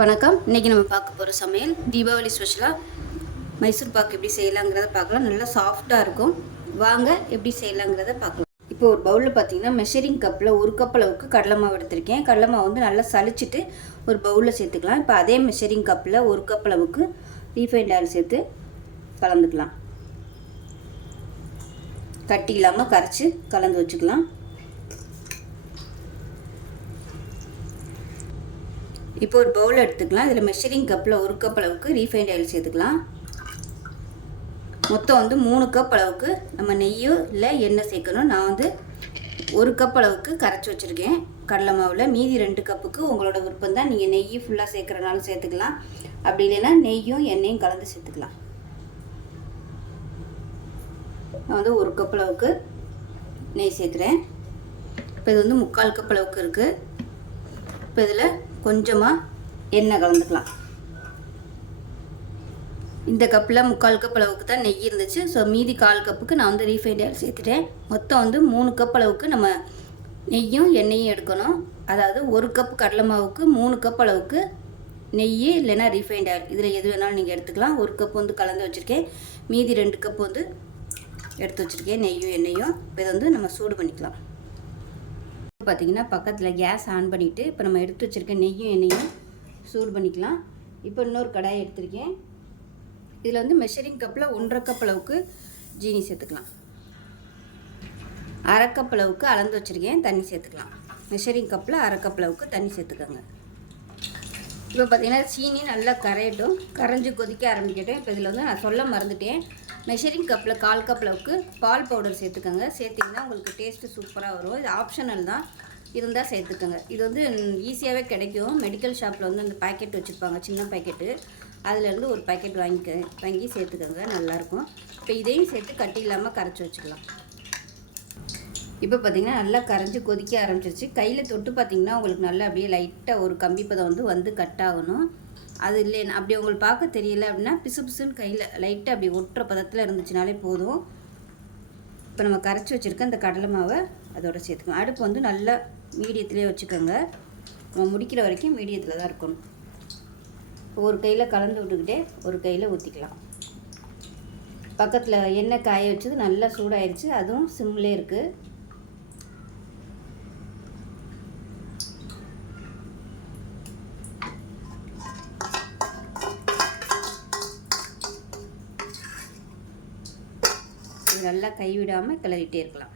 வணக்கம். இன்றைக்கி நம்ம பார்க்க போகிற சமையல் தீபாவளி ஸ்பெஷலாக மைசூர் பாக்கு எப்படி செய்யலாங்கிறத பார்க்கலாம். நல்லா சாஃப்டாக இருக்கும். வாங்க எப்படி செய்யலாங்கிறத பார்க்கலாம். இப்போ ஒரு பவுலில் பார்த்தீங்கன்னா மெஷரிங் கப்பில் 1 கப் அளவுக்கு கடலை மாவு எடுத்திருக்கேன். கடலை மாவு வந்து நல்லா சலிச்சிட்டு ஒரு பவுலில் சேர்த்துக்கலாம். இப்போ அதே மெஷரிங் கப்பில் 1 கப் அளவுக்கு ரீஃபைண்ட் ஆயில் சேர்த்து கலந்துக்கலாம். கட்டி இல்லாமல் கரைச்சி கலந்து வச்சுக்கலாம். இப்போ ஒரு பவுல் எடுத்துக்கலாம். இதில் மெஷரிங் கப்பில் 1 கப் அளவுக்கு ரீஃபைண்ட் ஆயில் சேர்த்துக்கலாம். மொத்தம் வந்து 3 கப் அளவுக்கு நம்ம நெய்யோ இல்லை எண்ணெய் சேர்க்கணும். நான் வந்து 1 கப் அளவுக்கு கரைச்சி வச்சுருக்கேன் கடலை மாவில். மீதி 2 கப்புக்கு உங்களோட விருப்பம் தான். நீங்கள் நெய் ஃபுல்லாக சேர்க்குறனாலும் சேர்த்துக்கலாம். அப்படி இல்லைன்னா நெய்யும் எண்ணெயும் கலந்து சேர்த்துக்கலாம். நான் வந்து 1 கப் அளவுக்கு நெய் சேர்க்குறேன். இப்போ இது வந்து 3/4 கப் அளவுக்கு இருக்குது. இப்போ இதில் கொஞ்சமாக எண்ணெய் கலந்துக்கலாம். இந்த கப்பில் 3/4 கப் அளவுக்கு தான் நெய் இருந்துச்சு. ஸோ மீதி 1/4 கப்புக்கு நான் வந்து ரீஃபைண்ட் ஆயில் சேர்த்துட்டேன். மொத்தம் வந்து 3 கப் அளவுக்கு நம்ம நெய்யும் எண்ணெயும் எடுக்கணும். அதாவது 1 கப் கடலை மாவுக்கு 3 கப் அளவுக்கு நெய் இல்லைன்னா ரீஃபைண்ட் ஆயில், இதில் எது வேணாலும் நீங்கள் எடுத்துக்கலாம். 1 கப் வந்து கலந்து வச்சுருக்கேன். மீதி 2 கப் வந்து எடுத்து வச்சுருக்கேன் நெய்யும் எண்ணெயும். இப்போ இதை வந்து நம்ம சூடு பண்ணிக்கலாம். பார்த்திங்கன்னா பக்கத்தில் கேஸ் ஆன் பண்ணிவிட்டு இப்போ நம்ம எடுத்து வச்சுருக்க நெய்யும் எண்ணெயும் சூடு பண்ணிக்கலாம். இப்போ இன்னொரு கடாயை எடுத்துருக்கேன். இதில் வந்து மெஷரிங் கப்பில் 1/2 கப் அளவுக்கு ஜீனி சேர்த்துக்கலாம். 1/2 கப் அளவுக்கு அளந்து வச்சுருக்கேன் தண்ணி சேர்த்துக்கலாம். மெஷரிங் கப்பில் 1/2 கப் அளவுக்கு தண்ணி சேர்த்துக்கோங்க. இப்போ பார்த்திங்கன்னா சீனி நல்லா கரையட்டும், கரைஞ்சி கொதிக்க ஆரம்பிக்கட்டும். இப்போ இதில் வந்து நான் சொல்ல மறந்துட்டேன், மெஷரிங் கப்பில் 1/4 கப் அளவுக்கு பால் பவுடர் சேர்த்துக்கோங்க. சேர்த்திங்கன்னா உங்களுக்கு டேஸ்ட்டு சூப்பராக வரும். இது ஆப்ஷனல் தான், இருந்தால் சேர்த்துக்கோங்க. இது வந்து ஈஸியாகவே கிடைக்கும். மெடிக்கல் ஷாப்பில் வந்து அந்த பாக்கெட் வச்சுருப்பாங்க, சின்ன பாக்கெட்டு. அதிலேருந்து ஒரு பாக்கெட் வாங்கி சேர்த்துக்கோங்க, நல்லாயிருக்கும். இப்போ இதையும் சேர்த்து கட்டி இல்லாமல் கரைச்சி வச்சுக்கலாம். இப்போ பார்த்திங்கன்னா நல்லா கரைஞ்சி கொதிக்க ஆரம்பிச்சிருச்சு. கையில் தொட்டு பார்த்திங்கன்னா உங்களுக்கு நல்லா அப்படியே லைட்டாக ஒரு கம்பி பதம் வந்து கட் ஆகணும். அது இல்லை அப்படி உங்களுக்கு பார்க்க தெரியல அப்படின்னா பிசு பிசுன்னு கையில் லைட்டாக அப்படி ஒட்டுற பதத்தில் இருந்துச்சுனாலே போதும். இப்போ நம்ம கரைச்சி வச்சுருக்க இந்த கடலை மாவை அதோட சேர்த்துக்கலாம். அடுப்பு வந்து நல்லா மீடியத்துலேயே வச்சுக்கோங்க. நம்ம முடிக்கிற வரைக்கும் மீடியத்தில் தான் இருக்கணும். ஒரு கையில் கலந்து விட்டுக்கிட்டே ஒரு கையில் ஊற்றிக்கலாம். பக்கத்தில் எண்ணெய் காய வச்சது நல்லா சூடாயிருச்சு, அதுவும் சிம்லே இருக்குது. நல்லா கைவிடாமல் கிளறிட்டே இருக்கலாம்.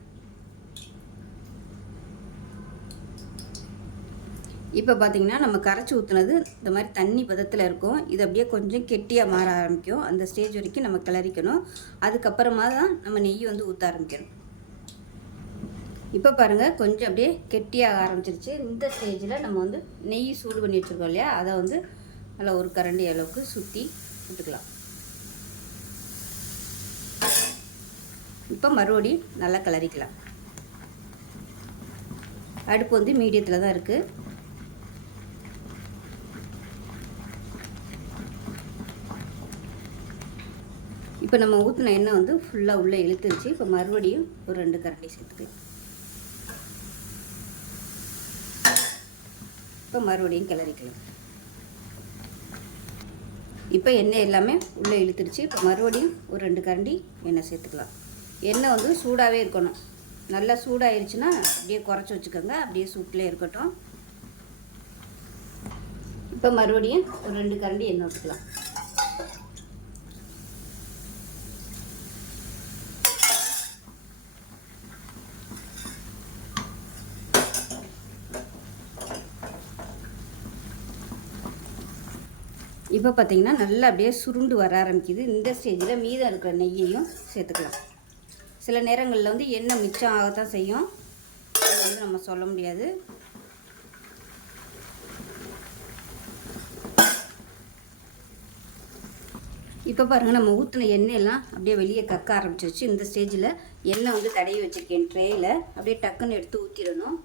இப்போ பார்த்திங்கன்னா நம்ம கரைச்சி ஊற்றுனது இந்த மாதிரி தண்ணி பதத்தில் இருக்கும். இது அப்படியே கொஞ்சம் கெட்டியாக மாற ஆரம்பிக்கும். அந்த ஸ்டேஜ் வரைக்கும் நம்ம கிளறிக்கணும். அதுக்கப்புறமா தான் நம்ம நெய் வந்து ஊற்ற ஆரம்பிக்கணும். இப்போ பாருங்கள் கொஞ்சம் அப்படியே கெட்டியாக ஆரம்பிச்சிருச்சு. இந்த ஸ்டேஜில் நம்ம வந்து நெய் சூடு பண்ணி வச்சுருக்கோம் இல்லையா, அதை வந்து நல்லா ஒரு கரண்டி அளவுக்கு சுற்றி விட்டுக்கலாம். இப்போ மறுபடியும் நல்லா கிளறிக்கலாம். அடுப்பு வந்து மீடியத்தில் தான் இருக்குது. இப்போ நம்ம ஊற்றின எண்ணெய் வந்து ஃபுல்லாக உள்ளே இழுத்துருச்சு. இப்போ மறுபடியும் ஒரு 2 கரண்டி சேர்த்துக்கலாம். இப்போ மறுபடியும் கிளறிக்கலாம். இப்போ எண்ணெய் எல்லாமே உள்ளே இழுத்துருச்சு. இப்போ மறுபடியும் ஒரு 2 கரண்டி எண்ணெய் சேர்த்துக்கலாம். எண்ணெய் வந்து சூடாகவே இருக்கணும். நல்லா சூடாயிருச்சுன்னா அப்படியே குறைச்சி வச்சுக்கோங்க, அப்படியே சூட்டிலே இருக்கட்டும். இப்போ மறுபடியும் ஒரு 2 கரண்டி எண்ணெய் ஊற்றிக்கலாம். இப்போ பார்த்திங்கன்னா நல்லா அப்படியே சுருண்டு வர ஆரம்பிக்குது. இந்த ஸ்டேஜில் மீதம் இருக்கிற நெய்யையும் சேர்த்துக்கலாம். சில நேரங்களில் வந்து எண்ணெய் மிச்சம் ஆகத்தான் செய்யும், அது வந்து நம்ம சொல்ல முடியாது. இப்போ பாருங்கள் நம்ம ஊற்றின எண்ணெயெல்லாம் அப்படியே வெளியே கக்க ஆரம்பிச்சிருச்சு. இந்த ஸ்டேஜில் எண்ணெய் வந்து தடவி வச்சுருக்கேன் ட்ரேயில், அப்படியே டக்குன்னு எடுத்து ஊற்றிடணும்.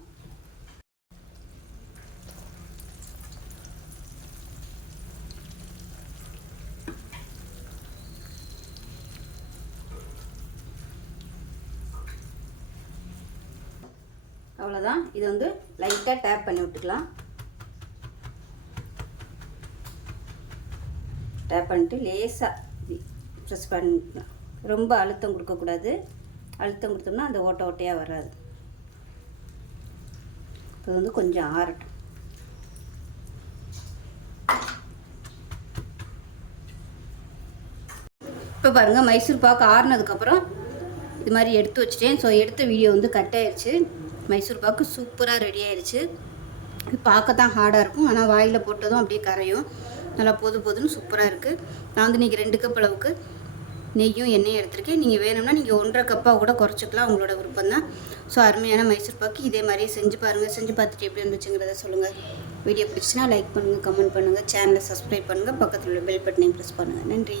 அவ்வளோதான். இது வந்து லைட்டாக டேப் பண்ணி விட்டுக்கலாம். டேப் பண்ணிட்டு லேசாக ப்ரெஸ் பண்ணிக்கலாம். ரொம்ப அழுத்தம் கொடுக்கக்கூடாது. அழுத்தம் கொடுத்தோம்னா அந்த ஓட்டை ஓட்டையாக வராது. இது வந்து கொஞ்சம் ஆறட்டும். இப்போ பாருங்கள், மைசூர் பாக்கு ஆறுனதுக்கப்புறம் இது மாதிரி எடுத்து வச்சுட்டேன். ஸோ எடுத்த வீடியோ வந்து கட் ஆயிடுச்சு. மைசூர் பாக்கு சூப்பராக ரெடி ஆயிடுச்சு. இது பார்க்க தான் ஹார்டாக இருக்கும், ஆனால் வாயில் போட்டதும் அப்படியே கரையும். நல்லா போதுன்னு சூப்பராக இருக்குது. நான் வந்து இன்றைக்கி 2 கப் அளவுக்கு நெய்யும் எண்ணெயும் எடுத்திருக்கேன். நீங்கள் வேணும்னா நீங்கள் 1.5 கப்பாக கூட குறைச்சிக்கலாம், உங்களோட விருப்பம் தான். ஸோ அருமையான மைசூர் பாக்கு இதே மாதிரியே செஞ்சு பாருங்கள். செஞ்சு பார்த்துட்டு எப்படி இருந்துச்சுங்கிறத சொல்லுங்கள். வீடியோ பிடிச்சின்னா லைக் பண்ணுங்கள், கமெண்ட் பண்ணுங்கள், சேனலை சப்ஸ்கிரைப் பண்ணுங்கள், பக்கத்தில் உள்ள பெல் பட்டனையும் ப்ரெஸ் பண்ணுங்கள். நன்றி.